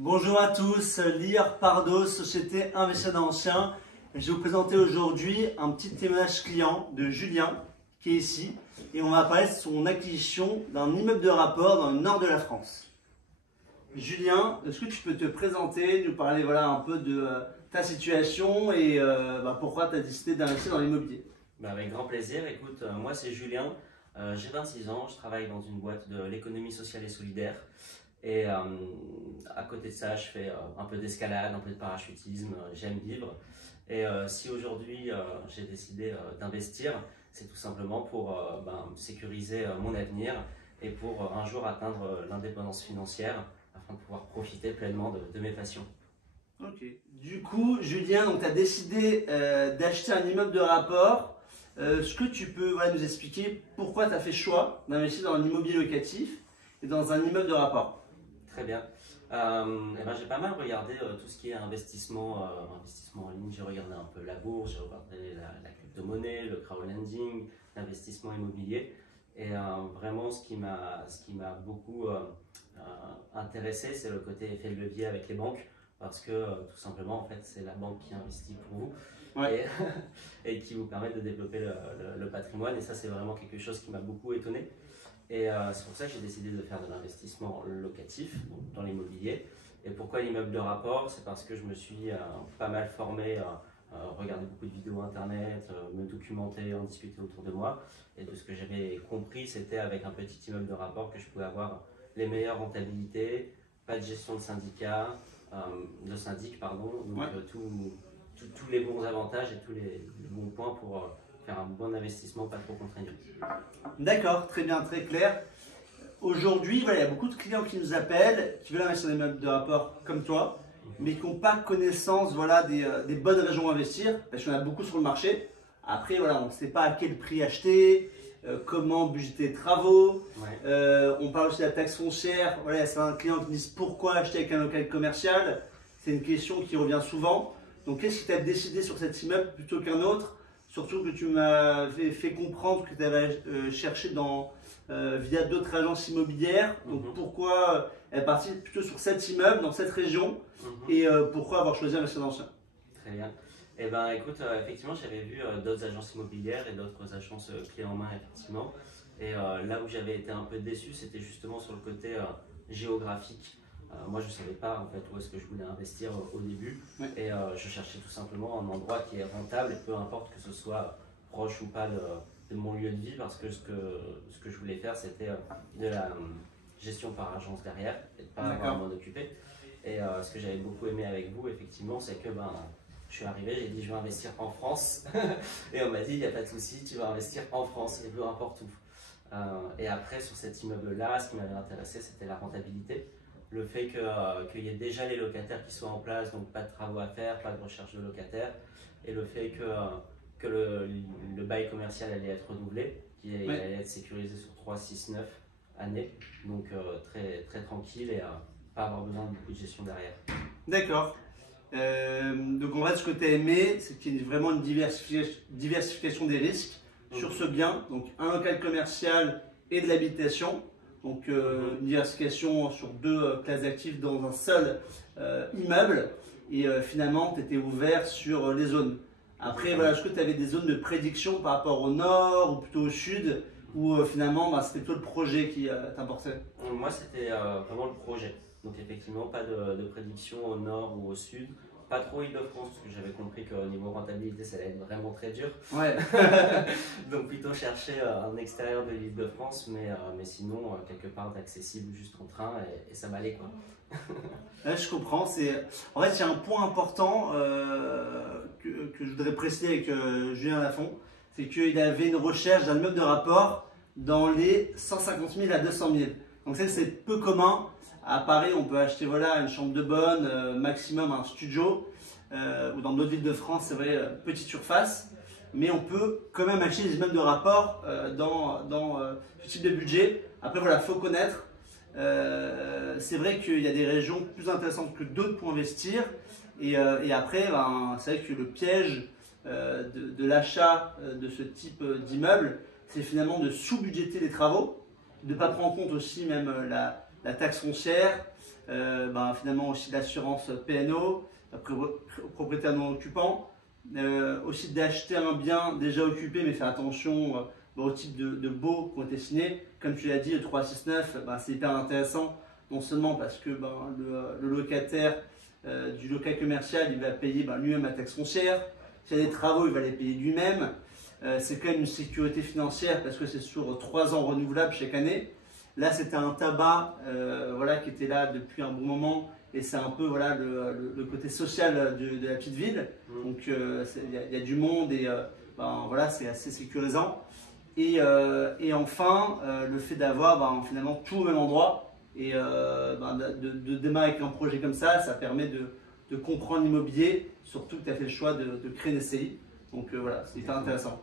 Bonjour à tous, Lior Pardo, Société Investisseur Ancien. Je vais vous présenter aujourd'hui un petit témoignage client de Julien qui est ici et on va parler de son acquisition d'un immeuble de rapport dans le nord de la France. Julien, est-ce que tu peux te présenter, nous parler un peu de ta situation et pourquoi tu as décidé d'investir dans l'immobilier? Avec grand plaisir. Écoute, moi c'est Julien, j'ai 26 ans, je travaille dans une boîte de l'économie sociale et solidaire. Et à côté de ça, je fais un peu d'escalade, un peu de parachutisme, j'aime vivre. Et si aujourd'hui j'ai décidé d'investir, c'est tout simplement pour sécuriser mon avenir et pour un jour atteindre l'indépendance financière afin de pouvoir profiter pleinement de mes passions. Ok. Du coup, Julien, tu as décidé d'acheter un immeuble de rapport. Est-ce que tu peux nous expliquer pourquoi tu as fait le choix d'investir dans l'immobilier locatif et dans un immeuble de rapport? Très bien. J'ai pas mal regardé tout ce qui est investissement en ligne. J'ai regardé un peu la bourse, j'ai regardé la crypto-monnaie, le crowdlending, l'investissement immobilier. Et vraiment, ce qui m'a beaucoup intéressé, c'est le côté effet de levier avec les banques. Parce que tout simplement, en fait, c'est la banque qui investit pour vous. Ouais. et qui vous permet de développer le patrimoine. Et ça, c'est vraiment quelque chose qui m'a beaucoup étonné. Et c'est pour ça que j'ai décidé de faire de l'investissement locatif, donc dans l'immobilier. Et pourquoi l'immeuble de rapport? C'est parce que je me suis pas mal formé, regardé beaucoup de vidéos internet, me documenter, en discuter autour de moi. Et de ce que j'avais compris, c'était avec un petit immeuble de rapport que je pouvais avoir les meilleures rentabilités, pas de gestion de syndic, pardon, donc tous les bons avantages et tous les bons points pour faire un bon investissement, pas trop contraignant. D'accord, très bien, très clair. Aujourd'hui, il y a beaucoup de clients qui nous appellent, qui veulent investir dans des immeubles de rapport comme toi, mais qui n'ont pas connaissance des bonnes régions à investir, parce qu'il y en a beaucoup sur le marché. Après, on ne sait pas à quel prix acheter, comment budgéter les travaux. On parle aussi de la taxe foncière. C'est un client qui dit pourquoi acheter avec un local commercial. C'est une question qui revient souvent. Donc, qu'est-ce qui t'a décidé sur cet immeuble plutôt qu'un autre? Surtout que tu m'avais fait comprendre que tu avais cherché via d'autres agences immobilières. Donc pourquoi être parti plutôt sur cet immeuble, dans cette région, et pourquoi avoir choisi Investisseur Ancien? Très bien. Écoute, effectivement, j'avais vu d'autres agences immobilières et d'autres agences clés en main, effectivement. Et là où j'avais été un peu déçu, c'était justement sur le côté géographique. Moi, je ne savais pas en fait où est-ce que je voulais investir au début. Et je cherchais tout simplement un endroit qui est rentable, et peu importe que ce soit proche ou pas de mon lieu de vie, parce que ce que je voulais faire, c'était de la gestion par agence derrière et de ne pas avoir à m'en occuper. Et ce que j'avais beaucoup aimé avec vous, effectivement, c'est que je suis arrivé, j'ai dit je vais investir en France. Et on m'a dit il n'y a pas de souci, tu vas investir en France et peu importe où. Et après, sur cet immeuble-là, ce qui m'avait intéressé, c'était la rentabilité. Le fait qu'il y ait déjà les locataires qui soient en place, donc pas de travaux à faire, pas de recherche de locataires, et le fait que le bail commercial allait être renouvelé, qu'il allait être sécurisé sur 3, 6, 9 années, donc très, très tranquille et pas avoir besoin de beaucoup de gestion derrière. D'accord. Donc en fait, ce que tu as aimé, c'est qu'il y ait vraiment une diversification des risques sur ce bien, donc un local commercial et de l'habitation. Donc une diversification sur deux classes d'actifs dans un seul immeuble, et finalement tu étais ouvert sur les zones. Après, est-ce que tu avais des zones de prédiction par rapport au nord ou plutôt au sud, ou finalement c'était plutôt le projet qui t'importait? Moi, c'était vraiment le projet. Donc effectivement, pas de prédiction au nord ou au sud. Pas trop Île-de-France, parce que j'avais compris qu'au niveau rentabilité, ça allait être vraiment très dur. Donc plutôt chercher un extérieur de l'Île-de-France, mais sinon quelque part d'accessible juste en train, et ça m'allait quoi. Je comprends. En fait, il y a un point important que je voudrais préciser avec Julien Lafont, c'est qu'il avait une recherche d'un immeuble de rapport dans les 150 000 à 200 000. Donc ça, c'est peu commun. À Paris, on peut acheter une chambre de bonne, maximum un studio, ou dans d'autres villes de France, c'est vrai, petite surface. Mais on peut quand même acheter des immeubles de rapport dans ce type de budget. Après, il faut connaître. C'est vrai qu'il y a des régions plus intéressantes que d'autres pour investir. Et après, c'est vrai que le piège de l'achat de ce type d'immeuble, c'est finalement de sous-budgéter les travaux, de ne pas prendre en compte aussi même la taxe foncière, finalement aussi l'assurance PNO, propriétaire non occupant, aussi d'acheter un bien déjà occupé, mais faire attention au type de baux qui ont été signés. Comme tu l'as dit, le 369, c'est hyper intéressant, non seulement parce que le locataire du local commercial, il va payer lui-même la taxe foncière. S'il y a des travaux, il va les payer lui-même. C'est quand même une sécurité financière parce que c'est sur 3 ans renouvelables chaque année. Là, c'était un tabac qui était là depuis un bon moment et c'est un peu le côté social de la petite ville. Donc, il y a du monde et c'est assez sécurisant. Et enfin, le fait d'avoir finalement tout au même endroit et de démarrer avec un projet comme ça permet de comprendre l'immobilier, surtout que tu as fait le choix de créer une SCI. Donc c'est hyper intéressant.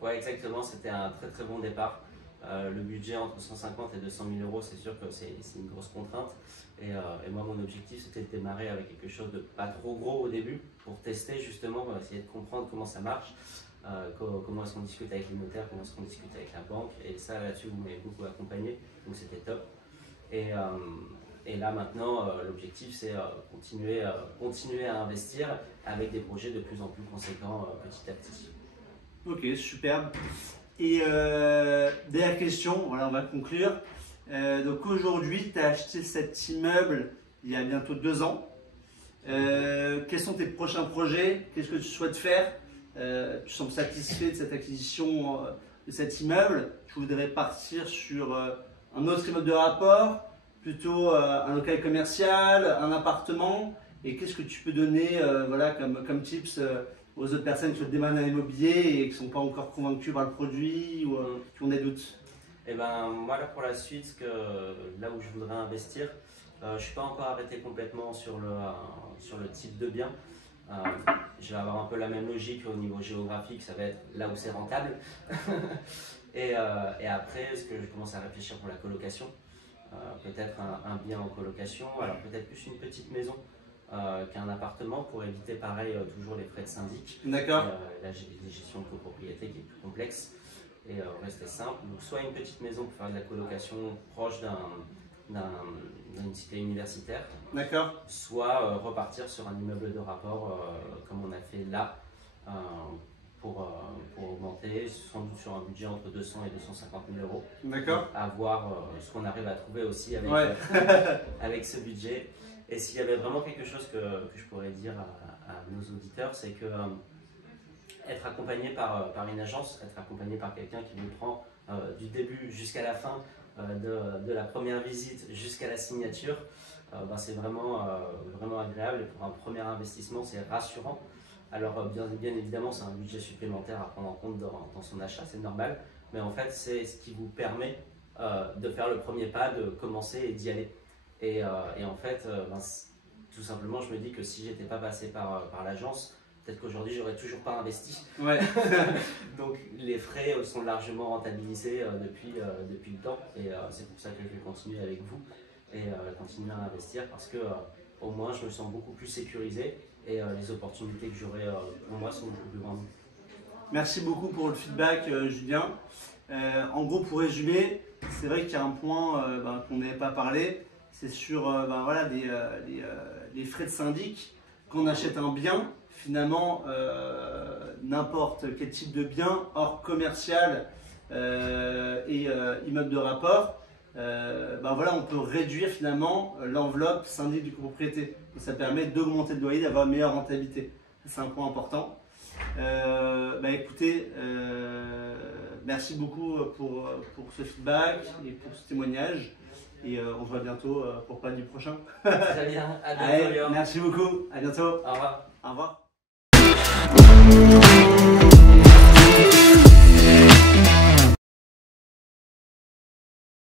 Ouais, exactement, c'était un très très bon départ. Le budget entre 150 et 200 000 euros, c'est sûr que c'est une grosse contrainte. Et moi, mon objectif, c'était de démarrer avec quelque chose de pas trop gros au début pour tester justement, essayer de comprendre comment ça marche, comment est-ce qu'on discute avec les notaires, comment est-ce qu'on discute avec la banque. Et ça, là-dessus, vous m'avez beaucoup accompagné, donc c'était top. Et là maintenant, l'objectif c'est continuer à investir avec des projets de plus en plus conséquents petit à petit. Ok, superbe. Et dernière question, on va conclure. Donc aujourd'hui, tu as acheté cet immeuble il y a bientôt 2 ans. Quels sont tes prochains projets? Qu'est-ce que tu souhaites faire? Tu sembles satisfait de cette acquisition de cet immeuble? Tu voudrais partir sur un autre immeuble de rapport, plutôt un local commercial, un appartement? Et qu'est-ce que tu peux donner comme tips aux autres personnes qui veulent démarrer dans l'immobilier et qui ne sont pas encore convaincus par le produit ou qui ont des doutes? Et moi là pour la suite, là où je voudrais investir, je ne suis pas encore arrêté complètement sur le type de bien. Je vais avoir un peu la même logique au niveau géographique, ça va être là où c'est rentable. et après, ce que je commence à réfléchir pour la colocation, peut-être un bien en colocation, alors peut-être plus une petite maison qu'un appartement pour éviter pareil toujours les frais de syndic. D'accord. La gestion de copropriété qui est plus complexe et rester simple. Donc soit une petite maison pour faire de la colocation proche d'une cité universitaire. D'accord. Soit repartir sur un immeuble de rapport comme on a fait là pour augmenter, sans doute sur un budget entre 200 et 250 000 euros. D'accord. À voir ce qu'on arrive à trouver aussi avec, avec ce budget. Et s'il y avait vraiment quelque chose que je pourrais dire à nos auditeurs, c'est que être accompagné par une agence, être accompagné par quelqu'un qui vous prend du début jusqu'à la fin, de la première visite jusqu'à la signature, c'est vraiment agréable. Et pour un premier investissement, c'est rassurant. Alors bien évidemment, c'est un budget supplémentaire à prendre en compte dans son achat, c'est normal. Mais en fait, c'est ce qui vous permet de faire le premier pas, de commencer et d'y aller. Et en fait, tout simplement, je me dis que si j'étais pas passé par l'agence, peut-être qu'aujourd'hui, j'aurais toujours pas investi. Ouais. Donc, les frais sont largement rentabilisés depuis le temps. Et c'est pour ça que je vais continuer avec vous et continuer à investir parce que au moins, je me sens beaucoup plus sécurisé et les opportunités que j'aurai pour moi sont beaucoup plus grandes. Merci beaucoup pour le feedback, Julien. En gros, pour résumer, c'est vrai qu'il y a un point qu'on n'avait pas parlé. C'est sur les frais de syndic. Quand on achète un bien, finalement, n'importe quel type de bien, hors commercial et immeuble de rapport, on peut réduire finalement l'enveloppe syndic du copropriété. Ça permet d'augmenter le loyer, d'avoir une meilleure rentabilité. C'est un point important. Écoutez, merci beaucoup pour ce feedback et pour ce témoignage. Et on se voit bientôt pour parler du prochain. Très bien, à bientôt. Allez, merci beaucoup, à bientôt. Au revoir. Au revoir.